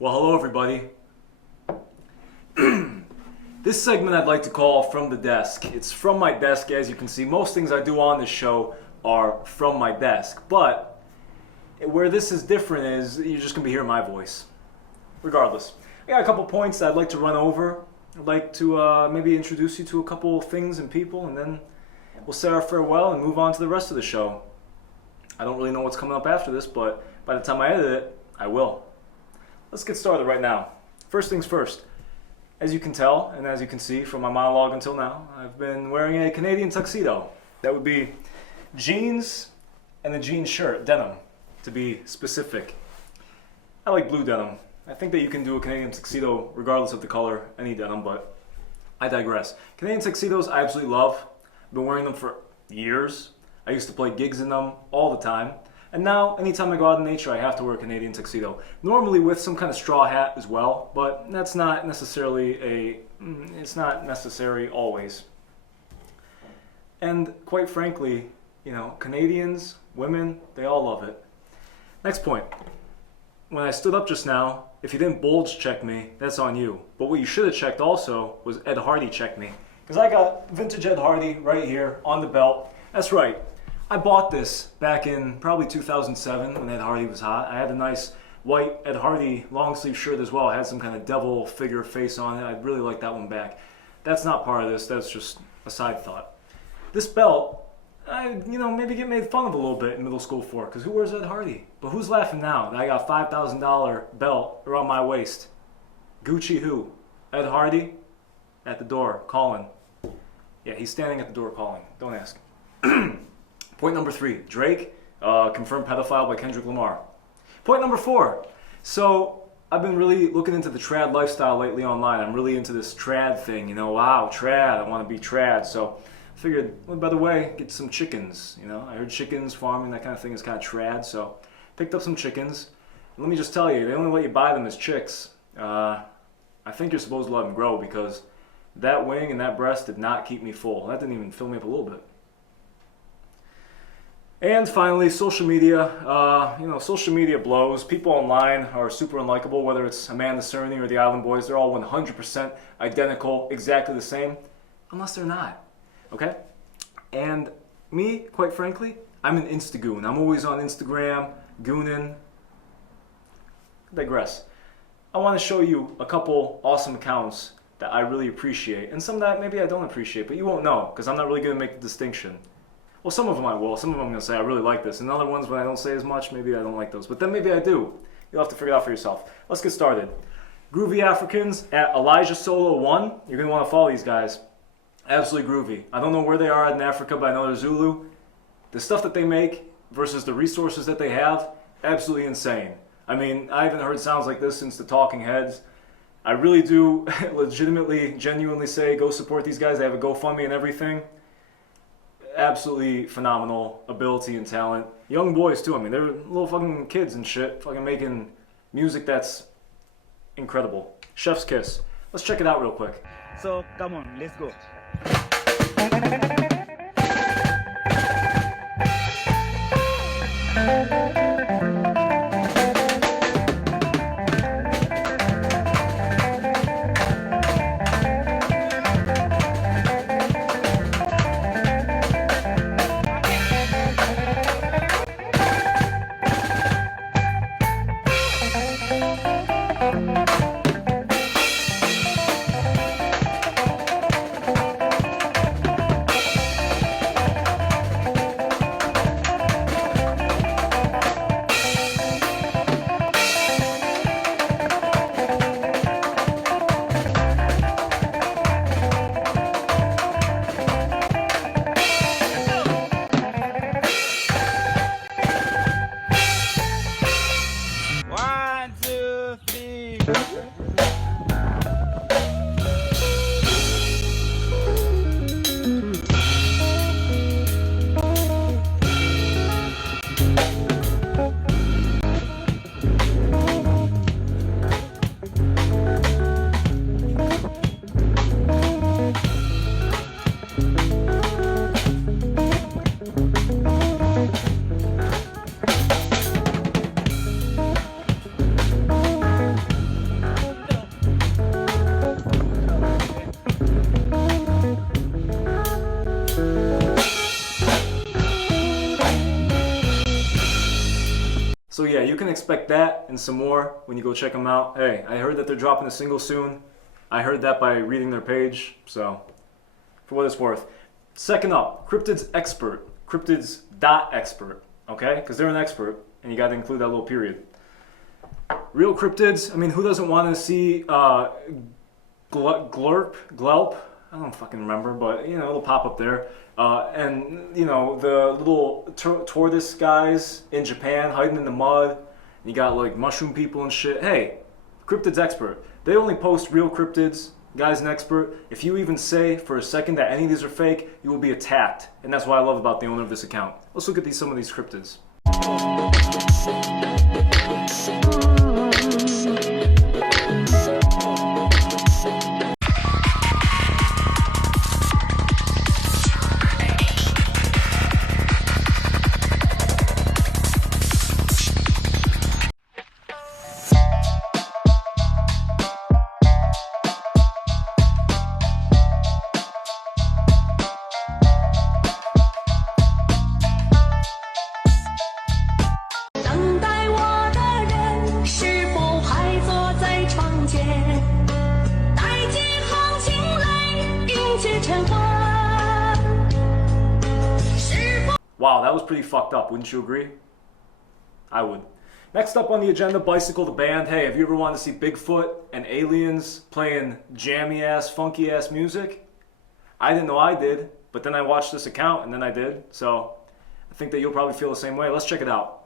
Well, hello everybody. This segment I'd like to call From the Desk. It's from my desk, as you can see. Most things I do on this show are from my desk, but where this is different is you're just going to be hearing my voice. Regardless, I got a couple points that I'd like to run over. I'd like to maybe introduce you to a couple things and people, and then we'll say our farewell and move on to the rest of the show. I don't really know what's coming up after this, but by the time I edit it, I will. Let's get started right now. First things first. As you can tell, and as you can see from my monologue until now, I've been wearing a Canadian tuxedo. That would be jeans and a jean shirt, denim, to be specific. I like blue denim. I think that you can do a Canadian tuxedo regardless of the color, any denim, but I digress. Canadian tuxedos I absolutely love. I've been wearing them for years. I used to play gigs in them all the time. And now, anytime I go out in nature, I have to wear a Canadian tuxedo. Normally with some kind of straw hat as well, but that's not necessarily it's not necessary always. And quite frankly, you know, Canadians, women, they all love it. Next point. When I stood up just now, if you didn't bulge check me, that's on you. But what you should have checked also was Ed Hardy check me. Because I got vintage Ed Hardy right here on the belt. That's right. I bought this back in probably 2007 when Ed Hardy was hot. I had a nice white Ed Hardy long sleeve shirt as well. It had some kind of devil figure face on it. I'd really like that one back. That's not part of this. That's just a side thought. This belt, I maybe get made fun of a little bit in middle school for, because who wears Ed Hardy? But who's laughing now that I got a $5,000 belt around my waist? Gucci who? Ed Hardy? At the door, calling. Yeah, he's standing at the door calling. Don't ask. Point number 3, Drake, confirmed pedophile by Kendrick Lamar. Point number 4, so I've been really looking into the trad lifestyle lately online. I'm really into this trad thing, wow, trad, I want to be trad. So I figured, well, by the way, get some chickens, I heard chickens, farming, that kind of thing is kind of trad, so picked up some chickens. Let me just tell you, they only let you buy them as chicks. I think you're supposed to let them grow because that wing and that breast did not keep me full. That didn't even fill me up a little bit. And finally, social media. Social media blows. People online are super unlikable, whether it's Amanda Cerny or the Island Boys. They're all 100% identical, exactly the same, unless they're not. Okay? And me, quite frankly, I'm an Instagoon. I'm always on Instagram, gooning. I digress. I want to show you a couple awesome accounts that I really appreciate, and some that maybe I don't appreciate, but you won't know, because I'm not really going to make the distinction. Well, some of them I will. Some of them I'm going to say I really like this. And other ones when I don't say as much, maybe I don't like those. But then maybe I do. You'll have to figure it out for yourself. Let's get started. Groovy Africans at Elijah Solo 1. You're going to want to follow these guys. Absolutely groovy. I don't know where they are in Africa, but I know they're Zulu. The stuff that they make versus the resources that they have, absolutely insane. I mean, I haven't heard sounds like this since the Talking Heads. I really do legitimately, genuinely say go support these guys. They have a GoFundMe and everything. Absolutely phenomenal ability and talent. Young boys too. I mean, they're little fucking kids and shit, fucking making music that's incredible. Chef's kiss. Let's check it out real quick. So come on, let's go. expect that and some more when you go check them out. Hey, I heard that they're dropping a single soon. I heard that by reading their page, so for what it's worth. Second up, Cryptid's expert. Cryptid's .expert, okay? Because they're an expert, and you got to include that little period. Real cryptids, I mean, who doesn't want to see Glurp? I don't fucking remember, but, you know, it'll pop up there. And, you know, the little tortoise guys in Japan hiding in the mud. You got, like, mushroom people and shit. Hey, Cryptid's expert. They only post real cryptids. Guy's an expert. If you even say for a second that any of these are fake, you will be attacked. And that's what I love about the owner of this account. Let's look at some of these cryptids. Wow, that was pretty fucked up, wouldn't you agree? I would. Next up on the agenda, Bicycle the Band. Hey, have you ever wanted to see Bigfoot and aliens playing jammy-ass, funky-ass music? I didn't know I did, but then I watched this account and then I did. So I think that you'll probably feel the same way. Let's check it out.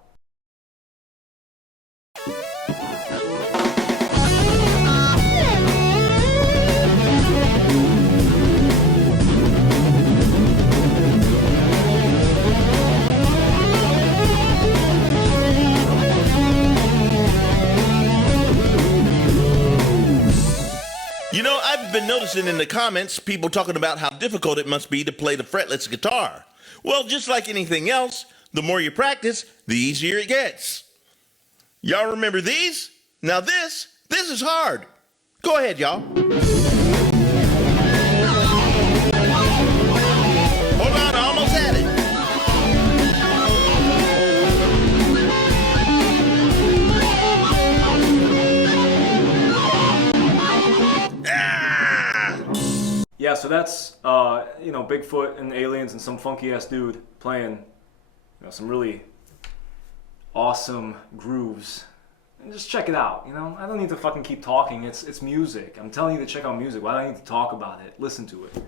You know, I've been noticing in the comments people talking about how difficult it must be to play the fretless guitar. Well, just like anything else, the more you practice, the easier it gets. Y'all remember these? Now this is hard. Go ahead, y'all. Hold on, I almost had it. Yeah, so that's, you know, Bigfoot and aliens and some funky-ass dude playing, you know, some really awesome grooves. And just check it out, you know? I don't need to fucking keep talking. It's music. I'm telling you to check out music. Why do I need to talk about it? Listen to it.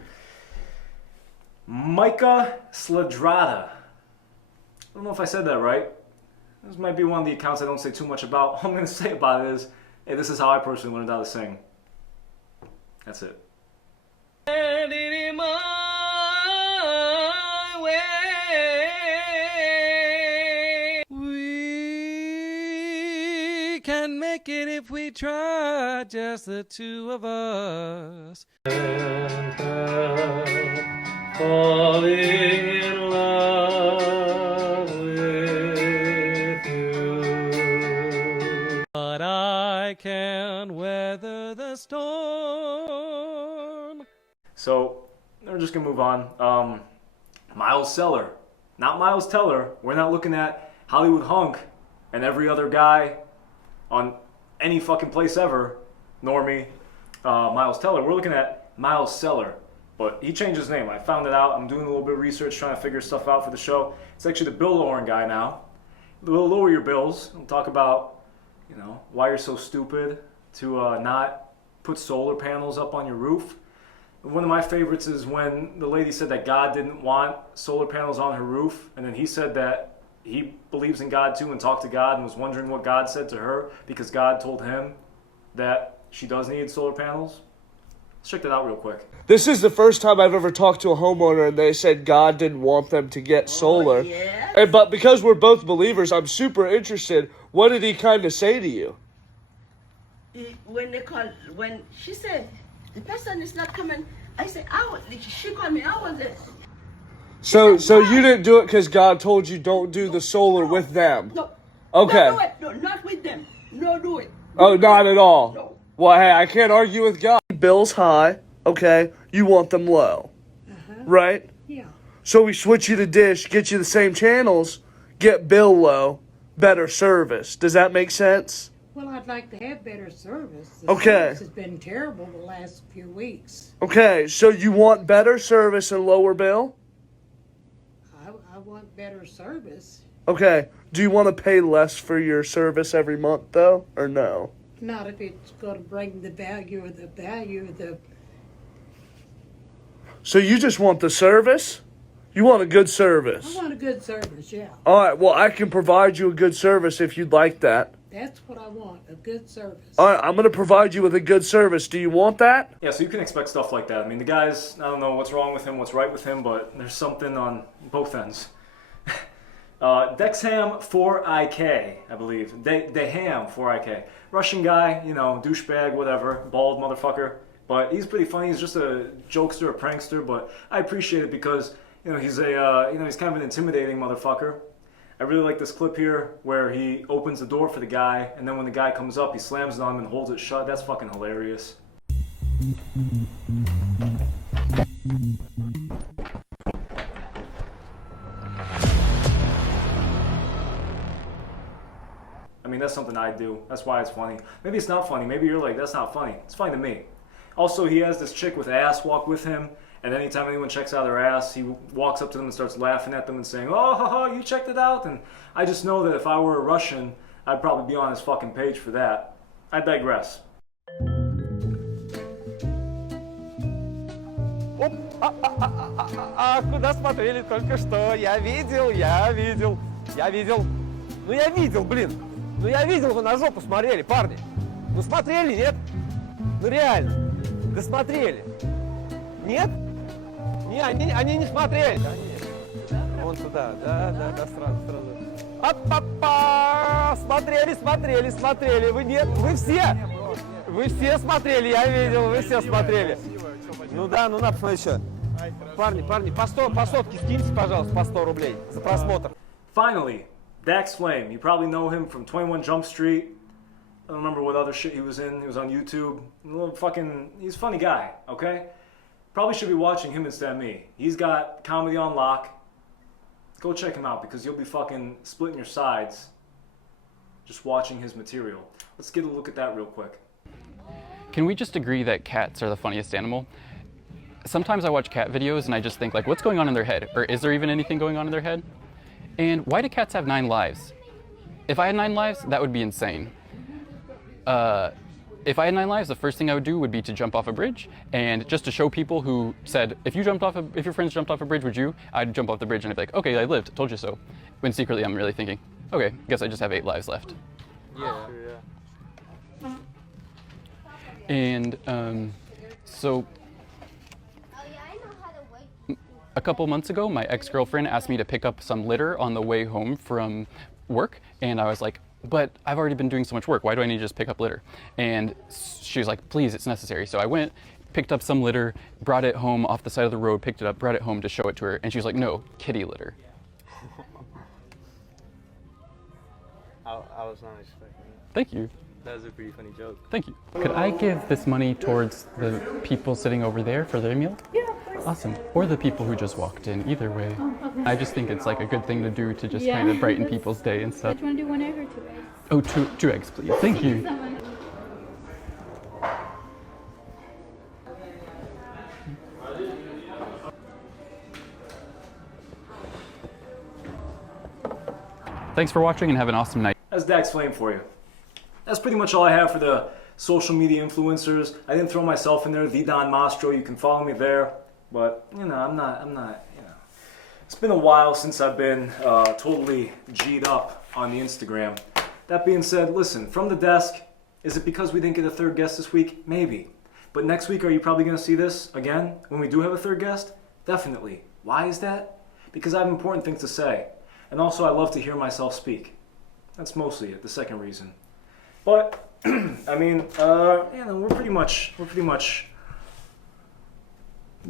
Micah Sladrata. I don't know if I said that right. This might be one of the accounts I don't say too much about. All I'm going to say about it is, hey, this is how I personally learned how to sing. That's it. We can make it if we try, just the two of us. Falling in love with you, but I can weather the storm. So, we're just going to move on. Miles Seller. Not Miles Teller. We're not looking at Hollywood Hunk and every other guy on any fucking place ever, nor me, Miles Teller. We're looking at Miles Seller. But he changed his name. I found it out. I'm doing a little bit of research, trying to figure stuff out for the show. It's actually the bill lowering guy now. We'll lower your bills. We'll talk about, you know, why you're so stupid to not put solar panels up on your roof. One of my favorites is when the lady said that God didn't want solar panels on her roof, and then he said that he believes in God too and talked to God and was wondering what God said to her because God told him that she does need solar panels. Let's check that out real quick. This is the first time I've ever talked to a homeowner and they said God didn't want them to get solar. Yeah? But because we're both believers, I'm super interested. What did he kind of say to you? When she said, the person is not coming, I said, she called me, I was there. So you didn't do it because God told you don't do the solar with them? No. Okay. No, do it. No, not with them. No, do it. Oh, not at all? No. Well, hey, I can't argue with God. Bills high, okay? You want them low, right? Yeah. So we switch you to Dish, get you the same channels, get bill low, better service. Does that make sense? Well, I'd like to have better service. The Okay. service has been terrible the last few weeks. Okay, so you want better service and lower bill? I want better service. Okay. Do you want to pay less for your service every month, though, or no? Not if it's going to bring the value of the. So you just want the service? You want a good service? I want a good service, yeah. All right, well, I can provide you a good service if you'd like that. That's what I want, a good service. All right, I'm going to provide you with a good service. Do you want that? Yeah, so you can expect stuff like that. I mean, the guy's, I don't know what's wrong with him, what's right with him, but there's something on both ends. Dexham 4IK, I believe. Deham 4IK. Russian guy, you know, douchebag, whatever, bald motherfucker. But he's pretty funny. He's just a jokester, a prankster, but I appreciate it because, you know, he's he's kind of an intimidating motherfucker. I really like this clip here where he opens the door for the guy, and then when the guy comes up, he slams it on him and holds it shut. That's fucking hilarious. I mean, that's something I do. That's why it's funny. Maybe it's not funny. Maybe you're like, that's not funny. It's funny to me. Also, he has this chick with ass walk with him, and anytime anyone checks out their ass, he walks up to them and starts laughing at them and saying, oh, haha, you checked it out? And I just know that if I were a Russian, I'd probably be on his fucking page for that. I digress. Куда смотрели только что? Я видел. Ну я видел, блин. Ну я видел, вы на жопу смотрели, парни. Ну смотрели, нет? Ну реально. Да смотрели. Нет? Не, они не смотрели. Конечно. Вон туда, да, сразу. Апа-па! Смотрели. Вы нет, вы все смотрели, я видел, вы все смотрели. Ну да, ну на, посмотри еще. Парни, по сотке скиньте, пожалуйста, по 100 рублей за просмотр. Finally, Dax Flame. You probably know him from 21 Jump Street. I don't remember what other shit he was in. He was on YouTube. He's a funny guy, okay? Probably should be watching him instead of me. He's got comedy on lock. Go check him out because you'll be fucking splitting your sides just watching his material. Let's get a look at that real quick. Can we just agree that cats are the funniest animal? Sometimes I watch cat videos and I just think, like, what's going on in their head? Or is there even anything going on in their head? And why do cats have 9 lives? If I had 9 lives, that would be insane. If I had 9 lives, the first thing I would do would be to jump off a bridge, and just to show people who said, if your friends jumped off a bridge, would you? I'd jump off the bridge and I'd be like, okay, I lived, told you so. When secretly I'm really thinking, okay, guess I just have 8 lives left. Yeah. And so a couple months ago, my ex-girlfriend asked me to pick up some litter on the way home from work, and I was like, but I've already been doing so much work, why do I need to just pick up litter? And she was like, please, it's necessary. So I went, picked up some litter, brought it home off the side of the road, picked it up, brought it home to show it to her, and she was like, no, kitty litter. I was not expecting that. Thank you. That was a pretty funny joke. Thank you. Could I give this money towards the people sitting over there for their meal? Yeah, of course. Awesome. Or the people who just walked in, either way. Oh, okay. I just think it's like a good thing to do to just Yeah. kind of brighten people's day and stuff. Do you want to do 1 egg or 2 eggs? Oh, two eggs, please. Thank you. So much. Thanks for watching and have an awesome night. That's Dax Flame for you. That's pretty much all I have for the social media influencers. I didn't throw myself in there, the Don Mastro. You can follow me there, but you know, I'm not, you know. It's been a while since I've been totally G'd up on the Instagram. That being said, listen, from the desk, is it because we didn't get a third guest this week? Maybe. But next week, are you probably going to see this again when we do have a third guest? Definitely. Why is that? Because I have important things to say. And also, I love to hear myself speak. That's mostly it, the second reason. But, I mean, you know, we're pretty much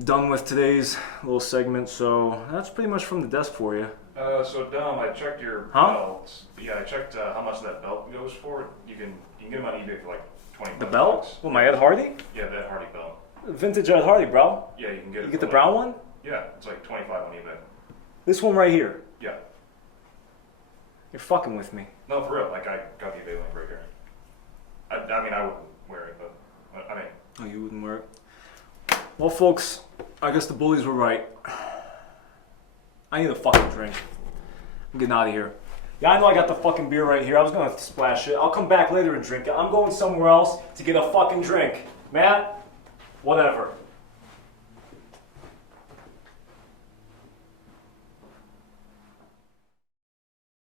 done with today's little segment, so that's pretty much from the desk for you. So Dom, I checked your Huh? belts. Yeah, I checked how much that belt goes for. You can get them on eBay for like 20 The bucks. belt? Well, my Ed Hardy? Yeah, that Hardy belt. Vintage Ed Hardy, bro. Yeah, you can get it. You get for the brown one? Yeah, it's like 25 on eBay. This one right here. Yeah. You're fucking with me. No, for real. Like, I got the availing right here. I mean, I wouldn't wear it, but I mean. Oh, you wouldn't wear it? Well, folks, I guess the bullies were right. I need a fucking drink. I'm getting out of here. Yeah, I know I got the fucking beer right here. I was gonna splash it. I'll come back later and drink it. I'm going somewhere else to get a fucking drink. Matt, whatever.